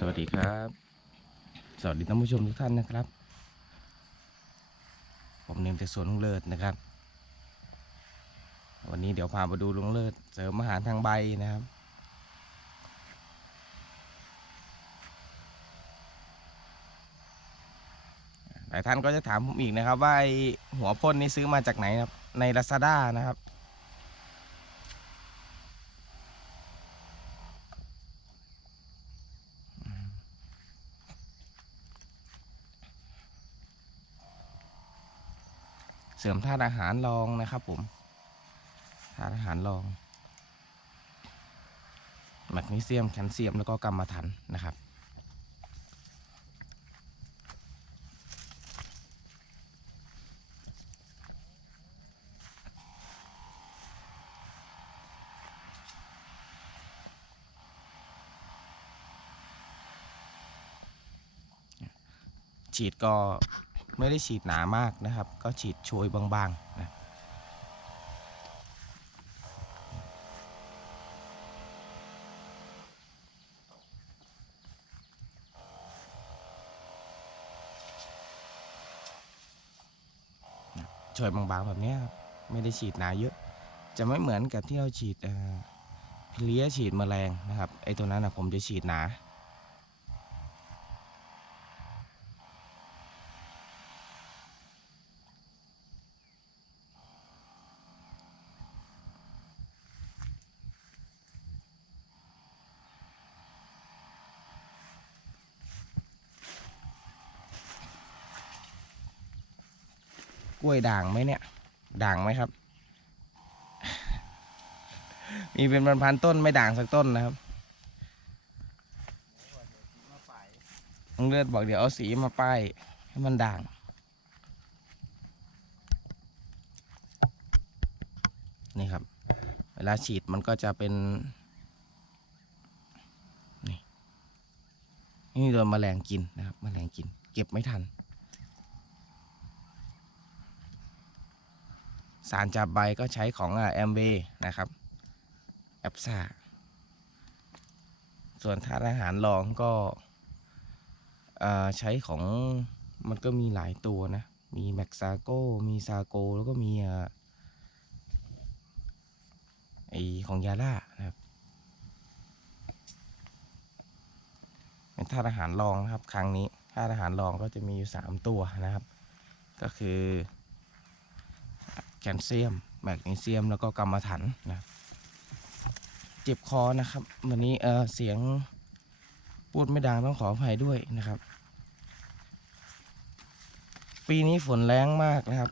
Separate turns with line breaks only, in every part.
สวัสดีครับ สวัสดีท่านผู้ชมทุกท่านนะครับ ผมเนมจากสวนลุงเลิศนะครับ วันนี้เดี๋ยวพามาดูลุงเลิศเสริมอาหารทางใบนะครับ หลายท่านก็จะถามผมอีกนะครับ ว่าไอหัวพ่นนี่ซื้อมาจากไหนครับ ใน Lazada นะครับ เสริมธาตุอาหารรองนะครับ ผมธาตุอาหารรองแมกนีเซียมแคลเซียมแล้วก็กรรมะถันนะครับฉีดก็ ไม่ได้ฉีดหนามากนะครับ ก็ฉีดโชยบางๆนะช่วยบางๆแบบนี้ครับไม่ได้ฉีดหนาเยอะ จะไม่เหมือนกับที่เราฉีดเพลี้ยฉีดแมลงนะครับไอ้ตัวนั้นนะผมจะฉีดหนา กล้วยด่างไหมเนี่ย ด่างไหมครับ มีเป็นพันๆต้นไม่ด่างสักต้นนะครับลุงเลือดบอกเดี๋ยวเอาสีมาป้ายให้มันด่าง นี่ครับ เวลาฉีดมันก็จะเป็นนี่นี่โดนแมลงกินนะครับแมลงกิน เก็บไม่ทัน สารจับใบก็ใช้ของแอมเบนะครับแอปซ่าส่วนธาตุอาหารรองก็ใช้ของมันก็มีหลายตัวนะ มีแม็กซาโกมีซาโกแล้วก็มีไอของยาล่านะครับเป็นธาตุอาหารรองนะครับ ครั้งนี้ธาตุอาหารรองก็จะมีอยู่ 3 ตัวนะครับ ก็คือ แคลเซียม แมกนีเซียม แล้วก็กรรมะถันนะเจ็บคอนะครับ วันนี้เออเสียงพูดไม่ดังต้องขออภัยด้วยนะครับ ปีนี้ฝนแรงมากนะครับ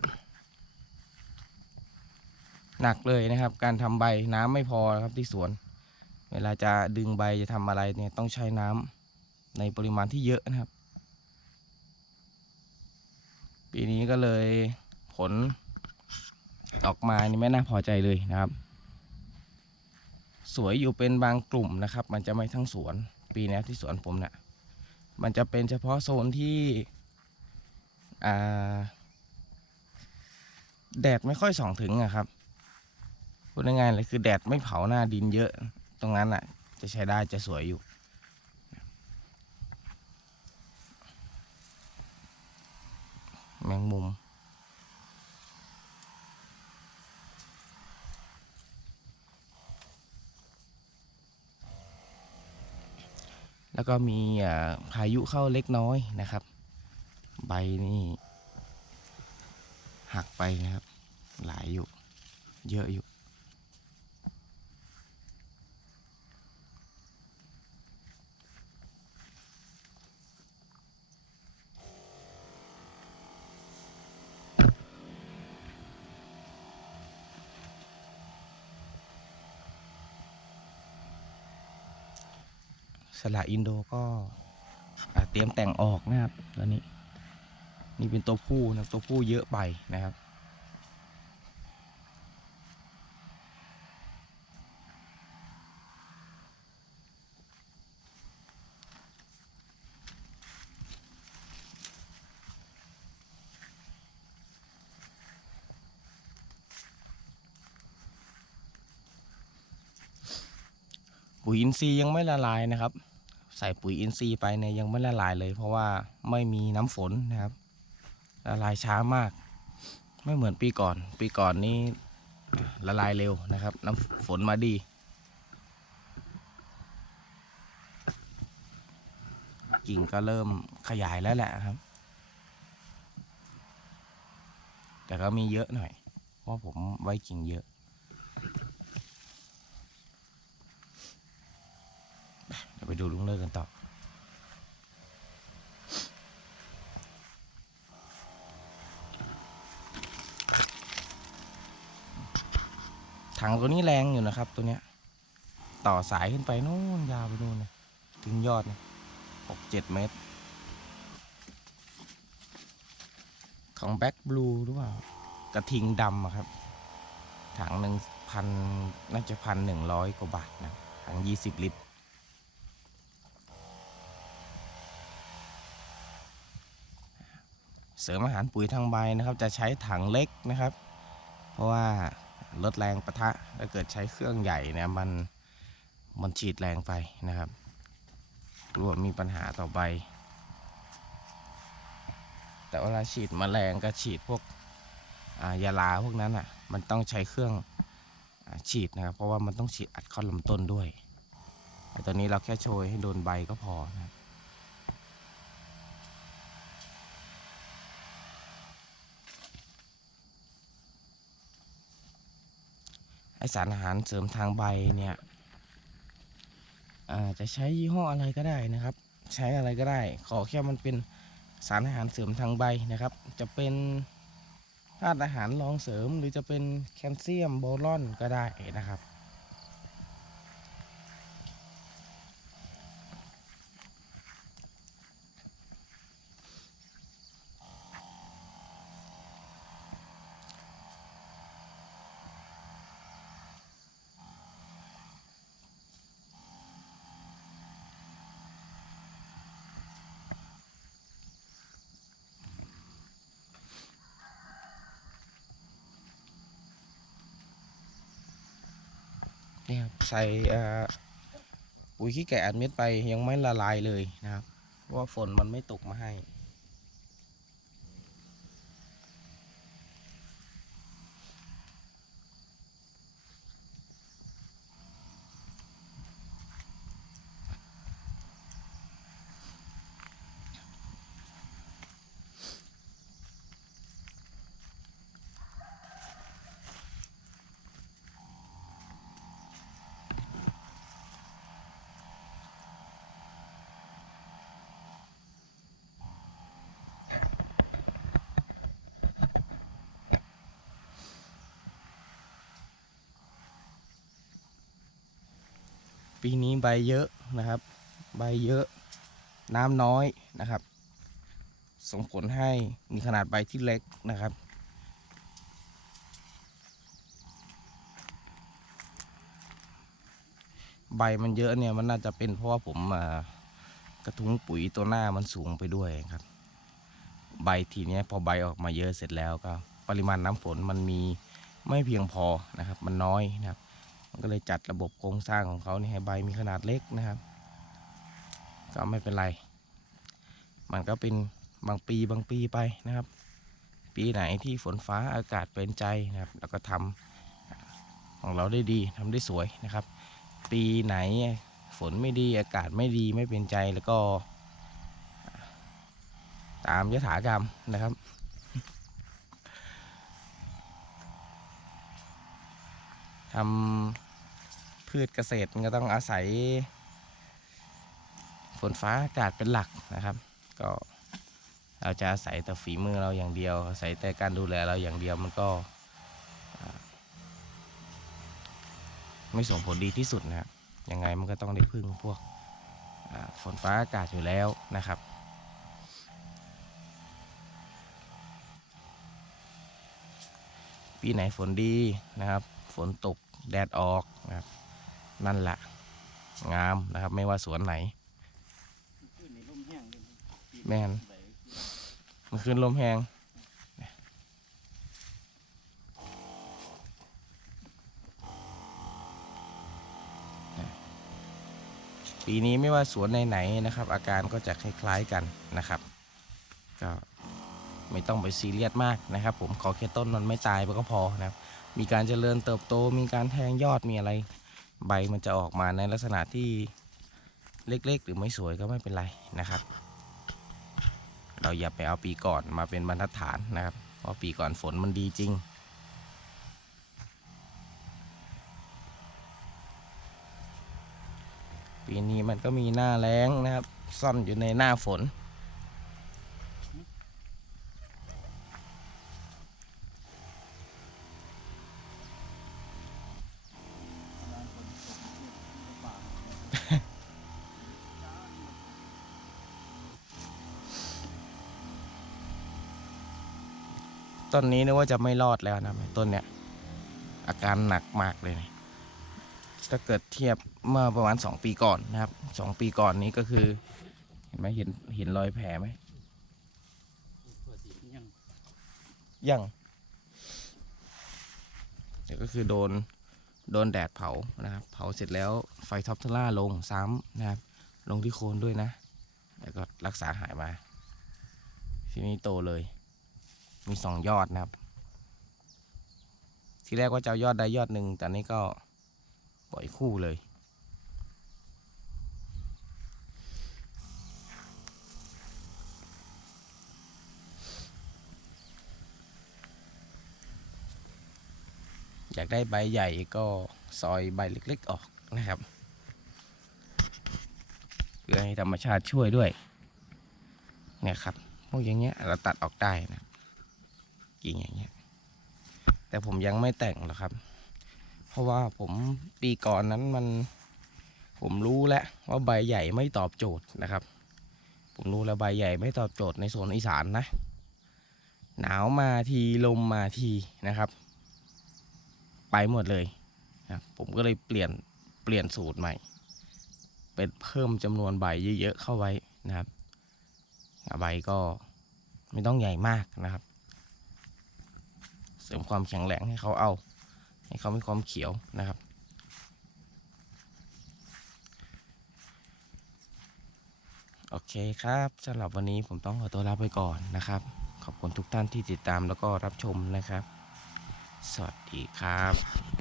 หนักเลยนะครับ การทำใบน้ำไม่พอครับที่สวน เวลาจะดึงใบจะทำอะไรเนี่ยต้องใช้น้ำในปริมาณที่เยอะนะครับ ปีนี้ก็เลยผล ออกมานี่ไม่น่าพอใจเลยนะครับ สวยอยู่เป็นบางกลุ่มนะครับ มันจะไม่ทั้งสวนปีนี้ที่สวนผมเนะ่ะมันจะเป็นเฉพาะโซนที่แดดไม่ค่อยส่องถึงอะครับพูดง่ายๆเลยคือแดดไม่เผาหน้าดินเยอะ ตรงนั้นอะจะใช้ได้จะสวยอยู่แมงมุม แล้วก็มีพายุเข้าเล็กน้อยนะครับ ใบนี่หักไปนะครับ หลายอยู่ เยอะอยู่ ละอินโดก็เตรียมแต่งออกนะครับแล้วนี้ นี่เป็นตัวผู้นะตัวผู้เยอะไปนะครับปุ๋ยอินทรีย์ยังไม่ละลายนะครับ ใส่ปุ๋ยอินทรีย์ไปเนี่ยยังไม่ละลายเลย เพราะว่าไม่มีน้ำฝนนะครับละลายช้ามาก ไม่เหมือนปีก่อน ปีก่อนนี่ละลายเร็วนะครับ น้ำฝนมาดี กิ่งก็เริ่มขยายแล้วแหละครับ แต่ก็มีเยอะหน่อย เพราะผมไว้กิ่งเยอะ เดี๋ยวไปดูลุงเลิกกันต่อถังตัวนี้แรงอยู่นะครับ ตัวเนี้ย ต่อสายขึ้นไปนู่นยาวไปนู่นนะถึงยอดนะหกเจ็ดเมตร ของแบ็ k บลูหรือเปล่ากระทิงดำครับ ถังหนึ่งพันน่าจะพันหนึ่งร้อยกว่าบาทนะถังยี่สิบลิตร เสริมอาหารปุ๋ยทางใบนะครับ จะใช้ถังเล็กนะครับ เพราะว่าลดแรงประทะถ้าเกิดใช้เครื่องใหญ่เนี่ยมันมันฉีดแรงไปนะครับกลัวมีปัญหาต่อใบแต่เวลาฉีดมแมลงก็ฉีดพวกายาลาพวกนั้นอะมันต้องใช้เครื่องอฉีดนะครับ เพราะว่ามันต้องฉีดอัดเข้าลำต้นด้วยไอ้ตัวนี้เราแค่โชยให้โดนใบก็พอนะครับ ไอสารอาหารเสริมทางใบเนี่ยอ่าจะใช้ยี่ห้ออะไรก็ได้นะครับ ใช้อะไรก็ได้ ขอแค่มันเป็นสารอาหารเสริมทางใบนะครับ จะเป็นธาตุอาหารรองเสริมหรือจะเป็นแคลเซียมโบรอนก็ได้นะครับ นี่ครับใส่ปุ๋ยขี้แกะอัดเม็ดไปยังไม่ละลายเลยนะครับเพราะว่าฝนมันไม่ตกมาให้ ปีนี้ใบเยอะนะครับ ใบเยอะ น้ำน้อยนะครับ ส่งผลให้มีขนาดใบที่เล็กนะครับ ใบมันเยอะเนี่ยมันน่าจะเป็นเพราะว่าผมกระทุ้งปุ๋ยตัวหน้ามันสูงไปด้วยครับ ใบทีเนี้ยพอใบออกมาเยอะเสร็จแล้วก็ ปริมาณน้ำฝนมันมีไม่เพียงพอนะครับ มันน้อยนะครับ ก็เลยจัดระบบโครงสร้างของเขานี่ให้ใบมีขนาดเล็กนะครับ ก็ไม่เป็นไร มันก็เป็นบางปีบางปีไปนะครับ ปีไหนที่ฝนฟ้าอากาศเป็นใจนะครับ แล้วก็ทำของเราได้ดีทำได้สวยนะครับ ปีไหนฝนไม่ดีอากาศไม่ดีไม่เป็นใจแล้วก็ ตามยถากรรมนะครับทำ พืชเกษตรมันก็ต้องอาศัย ฝนฟ้าอากาศเป็นหลักนะครับ ก็เราจะอาศัยแต่ฝีมือเราอย่างเดียวอาศัยแต่การดูแลเราอย่างเดียวมันก็ไม่ส่งผลดีที่สุดนะครับยังไงมันก็ต้องได้พึ่งพวกฝนฟ้าอากาศอยู่แล้วนะครับปีไหนฝนดีนะครับ ฝนตกแดดออกนะครับ นั่นแหละงามนะครับ ไม่ว่าสวนไหน
แม่
นมันขึ้นลมแหงปีนี้ไม่ว่าสวนไหนๆนะครับ อาการก็จะคล้ายๆกันนะครับ ก็ไม่ต้องไปซีเรียสมากนะครับ ผมขอแค่ต้นมันไม่ตายก็พอนะครับ มีการเจริญเติบโต มีการแทงยอดมีอะไร ใบมันจะออกมาในลักษณะที่เล็กๆ หรือไม่สวยก็ไม่เป็นไรนะครับ เราอย่าไปเอาปีก่อนมาเป็นบรรทัดฐานนะครับ เพราะปีก่อนฝนมันดีจริง ปีนี้มันก็มีหน้าแล้งนะครับ ซ่อนอยู่ในหน้าฝน
ร้านคนตกที่ป่า
ต้นนี้นึกว่าจะไม่รอดแล้วนะต้นเนี้ยอาการหนักมากเลยนะถ้าเกิดเทียบเมื่อประมาณ2ปีก่อนนะครับ2ปีก่อนนี้ก็คือ เห็นไหมเห็นเห็นรอยแผลไหม
ยัง
ยังเดี๋ยวก็คือโดนโดนแดดเผานะครับ เผาเสร็จแล้วไฟท็อปทล่าลงซ้ำนะครับ ลงที่โคนด้วยนะ แล้วก็รักษาหายมา ทีนี้โตเลย มีสองยอดนะครับ ทีแรกว่าจะเอายอดใดยอดหนึ่งแต่นี่ก็ปล่อยคู่เลยอยากได้ใบใหญ่ก็ซอยใบเล็กๆออกนะครับ เพื่อให้ธรรมชาติช่วยด้วย เนี่ยครับ พวกอย่างเงี้ยเราตัดออกได้นะ กิ่งอย่างเงี้ย แต่ผมยังไม่แต่งหรอกครับ เพราะว่าผมปีก่อนนั้นมัน ผมรู้แล้วว่าใบใหญ่ไม่ตอบโจทย์นะครับ ผมรู้แล้วใบใหญ่ไม่ตอบโจทย์ในโซนอีสานนะ หนาวมาทีลมมาทีนะครับ ไปหมดเลยนะผมก็เลยเปลี่ยนเปลี่ยนสูตรใหม่ เป็นเพิ่มจำนวนใบเยอะๆเข้าไว้นะครับใบก็ไม่ต้องใหญ่มากนะครับ เสริมความแข็งแรงให้เขาเอา ให้เขามีความเขียวนะครับโอเคครับสำหรับวันนี้ผมต้องขอตัวลาไปก่อนนะครับ ขอบคุณทุกท่านที่ติดตามแล้วก็รับชมนะครับ สวัสดีครับ